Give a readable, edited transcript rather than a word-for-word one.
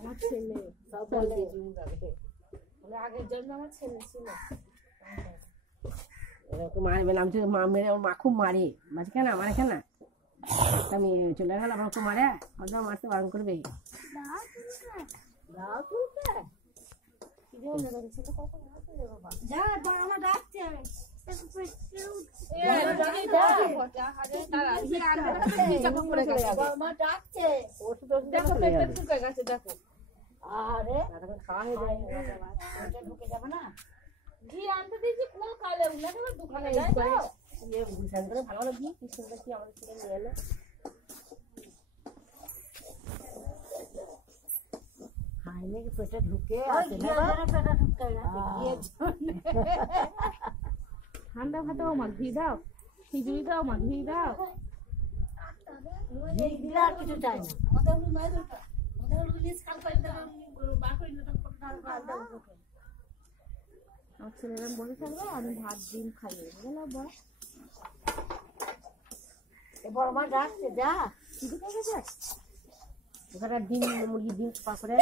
আমার ছেলে সব বলে আগের জন্য আমার ছেলে ছিল এরকম মারবে না, আমি তো মা মেরে ওর মা খুব মারে, মাঝে কেন মারে কেন আমি চলে গেল আমার খুব মারে, ওটা মারতে বারণ করবে। খাওয়া হয়ে যায় ঢুকে যাবে না। ঘি আনতে দিয়েছি কোন কালে দোকানে যায় ভালো লাগবে কি সুন্দর কি আমাদের ছেলে নিয়ে এলো। পেটে ঢুকে ঠান্ডা ভাতেও মা ঘি দাও, খিচুড়ি দাও মা ঘি দাও, আর কিছু চাই না। আমার ছেলেরা বলে থাকবে আমি ভাত ডিম খাইয়ে বলো বড় মা ডাকছে যা ওখানে ডিম মুরগি ডিম পা করে